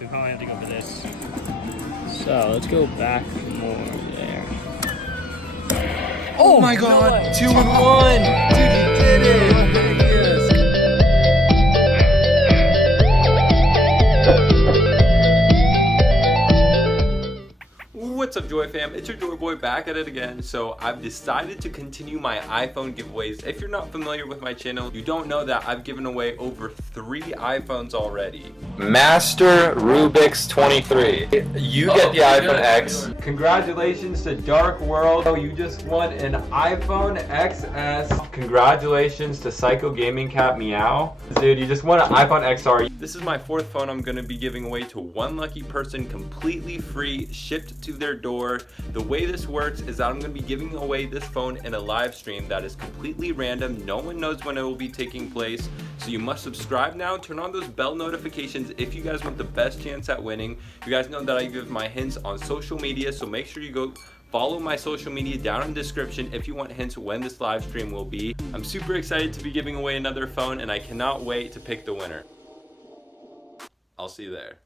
We probably have to go for this. So let's go back more there. Oh my god, 2 and 1! Dude, you did it! Heck yes. What's up, Joy fam? It's your Joy Boy back at it again. So I've decided to continue my iPhone giveaways. If you're not familiar with my channel, you don't know that I've given away over 3 iPhones already. Master Rubik's 23. You get the iPhone X. Congratulations to Dark World. You just won an iPhone XS. Congratulations to Psycho Gaming Cat Meow. Dude, you just won an iPhone XR. This is my 4th phone I'm going to be giving away to one lucky person, completely free, shipped to their door. The way this works is that I'm going to be giving away this phone in a live stream that is completely random. No one knows when it will be taking place. So you must subscribe now, turn on those bell notifications if you guys want the best chance at winning. You guys know that I give my hints on social media, so make sure you go follow my social media down in the description if you want hints when this live stream will be. I'm super excited to be giving away another phone, and I cannot wait to pick the winner. I'll see you there.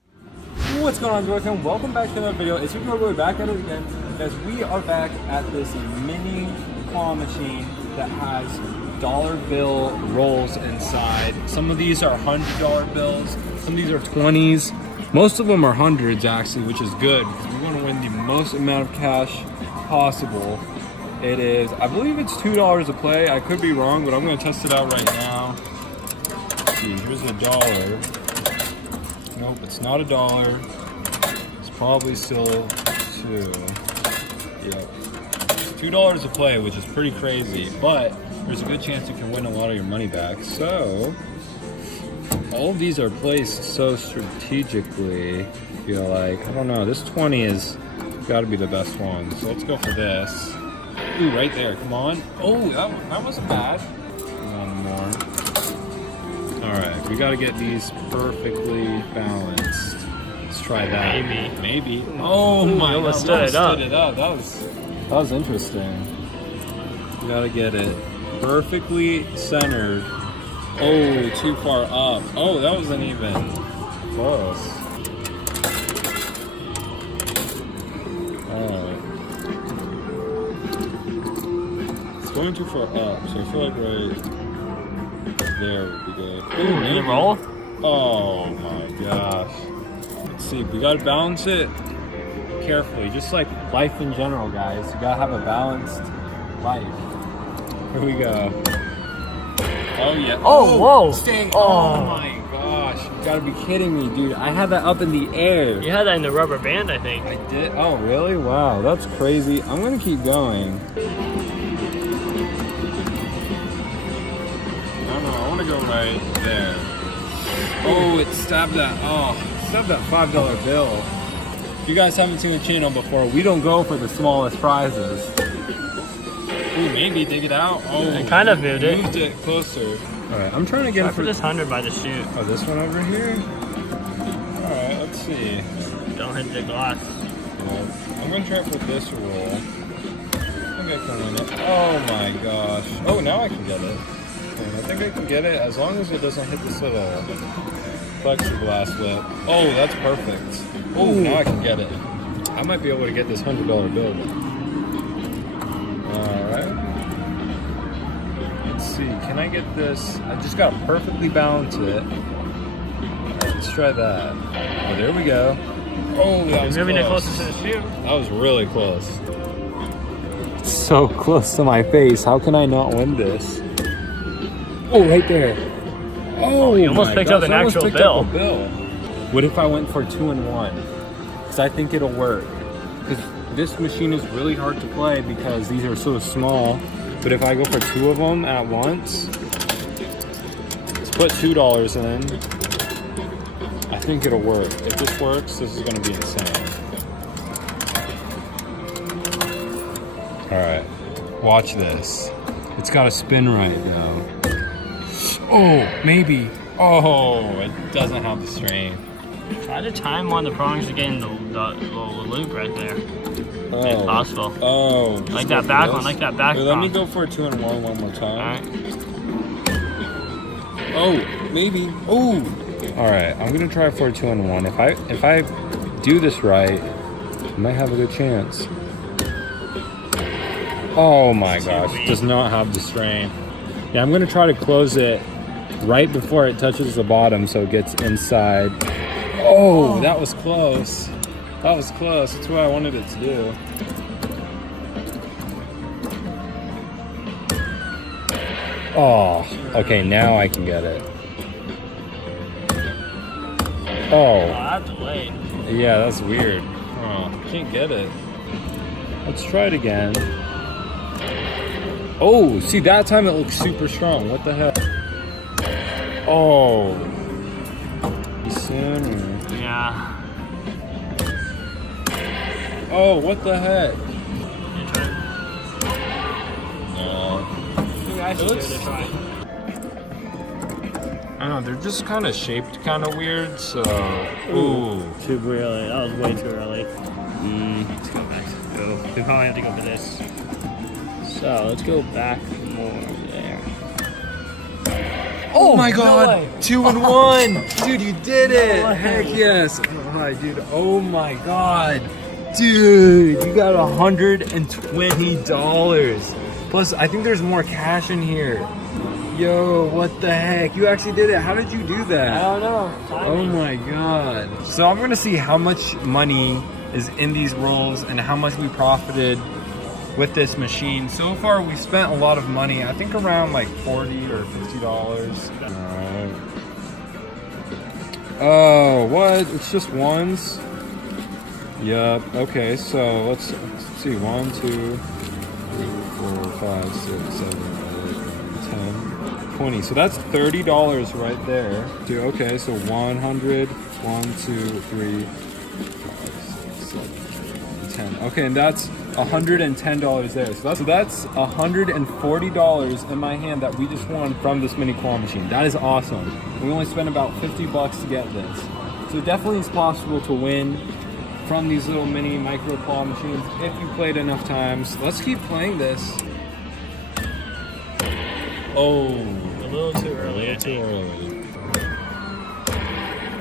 What's going on, Joystick? Welcome back to another video. It's your girl, we're back at it again because we are back at this mini claw machine that has dollar bill rolls inside. Some of these are $100 bills, some of these are 20s. Most of them are hundreds actually, which is good because we want to win the most amount of cash possible. It is, I believe it's $2 a play. I could be wrong, but I'm going to test it out right now. Let's see, here's $1. Nope, it's not $1. It's probably still 2. Yep. $2 a play, which is pretty crazy, but there's a good chance you can win a lot of your money back. So, all of these are placed so strategically. I feel like, I don't know, this 20 is got to be the best one. So let's go for this. Ooh, right there, come on. Oh, that wasn't bad. One more. Alright, we gotta get these perfectly balanced. Let's try that. Maybe. Oh my god, almost stood it up. That was interesting. We gotta get it perfectly centered. Oh, too far up. Oh, that wasn't even close. Alright. It's going too far up, so I feel like right there would be good. Ooh, did it roll? Oh my gosh. Let's see, we gotta balance it carefully, just like life in general, guys. You gotta have a balanced life. Here we go. Oh yeah. Oh, whoa. Stay. Oh. Oh my gosh. You gotta be kidding me, dude. I had that up in the air. You had that in the rubber band, I think. I did? Oh, really? Wow, that's crazy. I'm gonna keep going. Go right there. Oh, it stabbed that. Oh, it stabbed that $5 bill. If you guys haven't seen the channel before, we don't go for the smallest prizes. Ooh, maybe dig it out. Oh, I kind of moved it. Moved it closer. All right, I'm trying to get Try it for this 100 by the chute. Oh, this one over here. All right, let's see. Don't hit the glass. Yeah, I'm gonna try for this roll. I think I can win it. Oh my gosh. Oh, now I can get it. I think I can get it as long as it doesn't hit this little plexiglass lip. Oh, that's perfect. Oh, now I can get it. I might be able to get this $100 bill. Alright. Let's see. Can I get this? I just got to perfectly balance it. Alright, let's try that. Oh, there we go. Oh, that was moving close. it closer to the chute. That was really close. So close to my face. How can I not win this? Oh, right there. Oh, you almost picked up an actual bill. What if I went for 2 and 1? Because I think it'll work. Because this machine is really hard to play because these are so small. But if I go for 2 of them at once, let's put $2 in. I think it'll work. If this works, this is going to be insane. All right, watch this. It's got to spin right now. Oh, maybe. Oh, it doesn't have the strain. Try to time one of the prongs to get in the loop right there. Oh. If possible. Oh. Like that back one, like that back one. Let me go for a 2 and 1 more time. Alright. Oh, maybe. Oh, All right, I'm gonna try for a 2-in-1. If I do this right, I might have a good chance. Oh my gosh, it does not have the strain. Yeah, I'm gonna try to close it right before it touches the bottom so it gets inside. Oh, that was close. That was close. That's what I wanted it to do. Oh, okay, now I can get it. Oh. That's delayed. Yeah, that's weird. Oh, can't get it. Let's try it again. Oh, see, that time it looks super strong. What the hell? Oh. Soon. Yeah. Oh, what the heck? You try. No. You guys should give it a try. I don't know, they're just kind of shaped kind of weird, so... Ooh. Too early. That was way too early. Let's go back. Go. We probably have to go for this. So let's go back more there. Oh my god! 2-in-1! Dude, you did it! Heck yes! Oh, dude, oh my god! Dude, you got $120. Plus, I think there's more cash in here. Yo, what the heck? You actually did it. How did you do that? I don't know. Oh my god. So I'm gonna see how much money is in these rolls and how much we profited with this machine. So far we spent a lot of money. I think around like $40 or $50. Alright. Oh, what? It's just ones? Yup. Okay, so let's see. 1, 2, 3, 4, 5, 6, 7, 8, 9, 10, 20. So that's $30 right there. Dude, okay, so 100, 1, 2, 3, 5, 6, 7, 8, 10. Okay, and that's $110 there. So that's $140 in my hand that we just won from this mini claw machine. That is awesome. We only spent about $50 to get this. So definitely it's possible to win from these little mini micro claw machines if you played enough times. Let's keep playing this. Oh, A little too early, I think.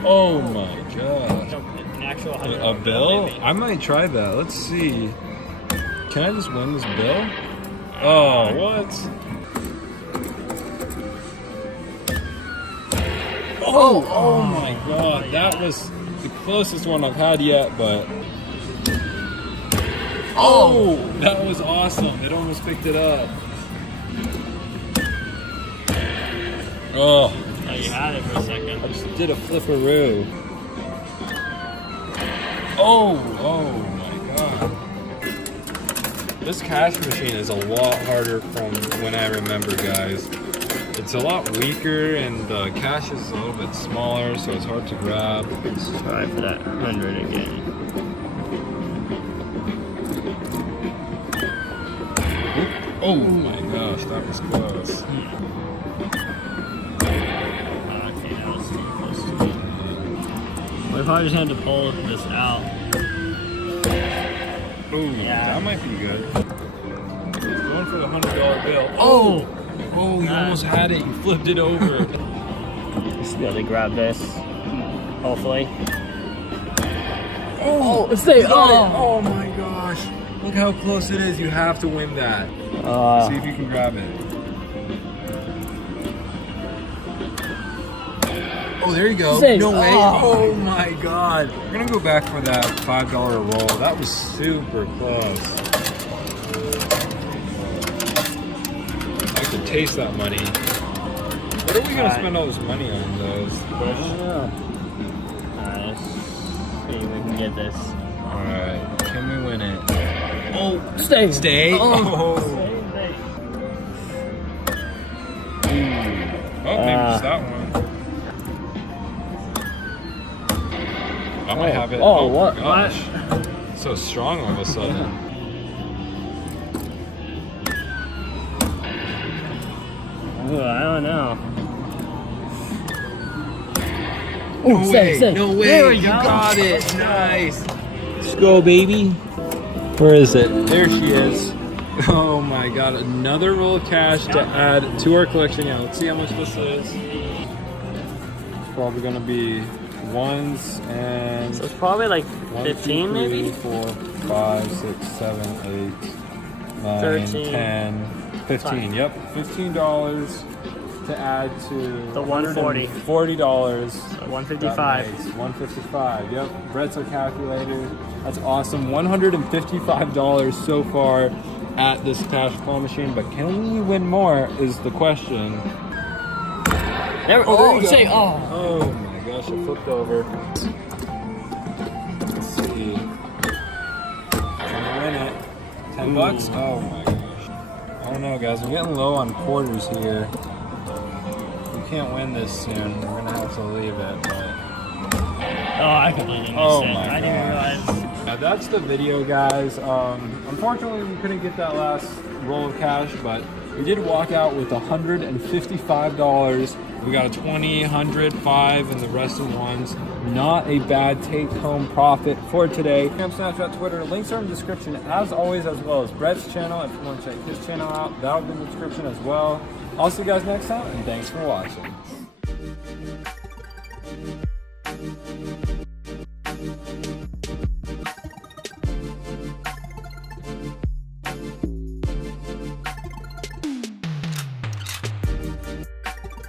Oh my god. An actual A bill? I might try that. Let's see. Can I just win this bill? Oh, what? Oh my god. That was the closest one I've had yet, but... Oh! That was awesome. It almost picked it up. Oh. Oh, you had it for a second. I just did a flipperoo. Oh my god. This cash machine is a lot harder from when I remember, guys. It's a lot weaker and the cash is a little bit smaller, so it's hard to grab. Let's try for that 100 again. Oh my gosh, that was close. Okay, that was too close to me. What if I just had to pull this out? Ooh, Yeah. that might be good. Going for the $100 bill. Oh! Oh, you almost had it. You flipped it over. Just be able to grab this. Hopefully. Oh, stay. Oh my gosh. Look how close it is. You have to win that. See if you can grab it. Oh, there you go. Same. No way. Oh. Oh my god. We're gonna go back for that $5 roll. That was super close. I could taste that money. What are we gonna spend all this money on, those? I don't know. Alright, let's see if we can get this. Alright, can we win it? Oh, Stay. stay. Oh, maybe just that one. I might have it. Oh, what? Gosh. So strong all of a sudden. Ooh, I don't know. No way. Stay. No way. There we You go. got it. Nice. Let's go, baby. Where is it? There she is. Oh my god. Another roll of cash to add to our collection. Yeah, let's see how much this is. probably gonna be ones and So it's probably like 1, 15 2, 3, maybe? 4, 5, 6, 7, 8, 9, 13. 10, 15. Fine. Yep, $15 to add to The 140. $40. So 155. Nice. 155. Yep. Bretzel calculator. That's awesome. $155 so far at this cash claw machine, but can we win more is the question. There, Oh, there you go. say, oh. Oh my gosh, it flipped over. Let's see. Can we win it? 10 bucks? Oh my gosh. I don't know, guys. We're getting low on quarters here. We can't win this soon. We're gonna have to leave it. But... Oh, I completely missed Oh it. my I didn't realize. Now that's the video, guys. Unfortunately, we couldn't get that last roll of cash, but we did walk out with $155. We got a 20, 100, 5, and the rest of ones. Not a bad take-home profit for today. Snapchat, Twitter, links are in the description as always, as well as Brett's channel. If you want to check his channel out, that'll be in the description as well. I'll see you guys next time, and thanks for watching.